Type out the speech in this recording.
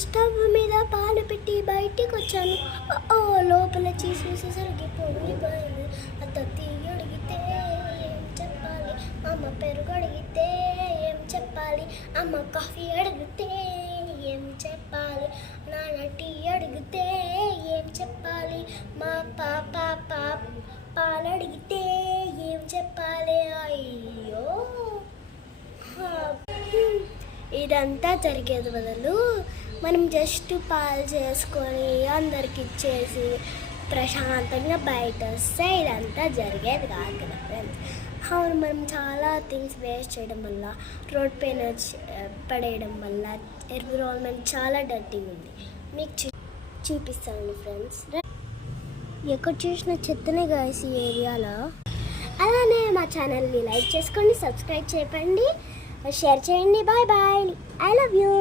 Stove మీద పాలు పెట్టి బయటికి వచ్చాను. ఓ లోపల చూసేసరికి పొంగిపోయింది. అత్త తీగి అడిగితే ఏం చెప్పాలి, అమ్మ పెరుగు అడిగితే ఏం చెప్పాలి, అమ్మ కాఫీ అడిగితే ఏం చెప్పాలి, నాన్న టీ అడిగితే ఏం చెప్పాలి, మా పాప పాలు అడిగితే ఏం చెప్పాలి. అయ్యో, ఇదంతా జరిగేది బదులు మనం జస్ట్ పాలు చేసుకొని అందరికి ఇచ్చేసి ప్రశాంతంగా బయట వస్తే ఇదంతా జరిగేది కాదు కదా ఫ్రెండ్స్. అవును, మనం చాలా థింగ్స్ వేస్ట్ చేయడం వల్ల, రోడ్ పైన పడేయడం వల్ల ఎన్విరాన్మెంట్ చాలా డర్టీగా ఉంది. మీకు చూపిస్తాను ఫ్రెండ్స్. ఎక్కడ చూసిన చెత్తనే గాయస్ ఈ ఏరియాలో. అలానే మా ఛానల్ని లైక్ చేసుకోండి, సబ్స్క్రైబ్ చేయండి, షేర్ చేయండి. Bye bye, I love you.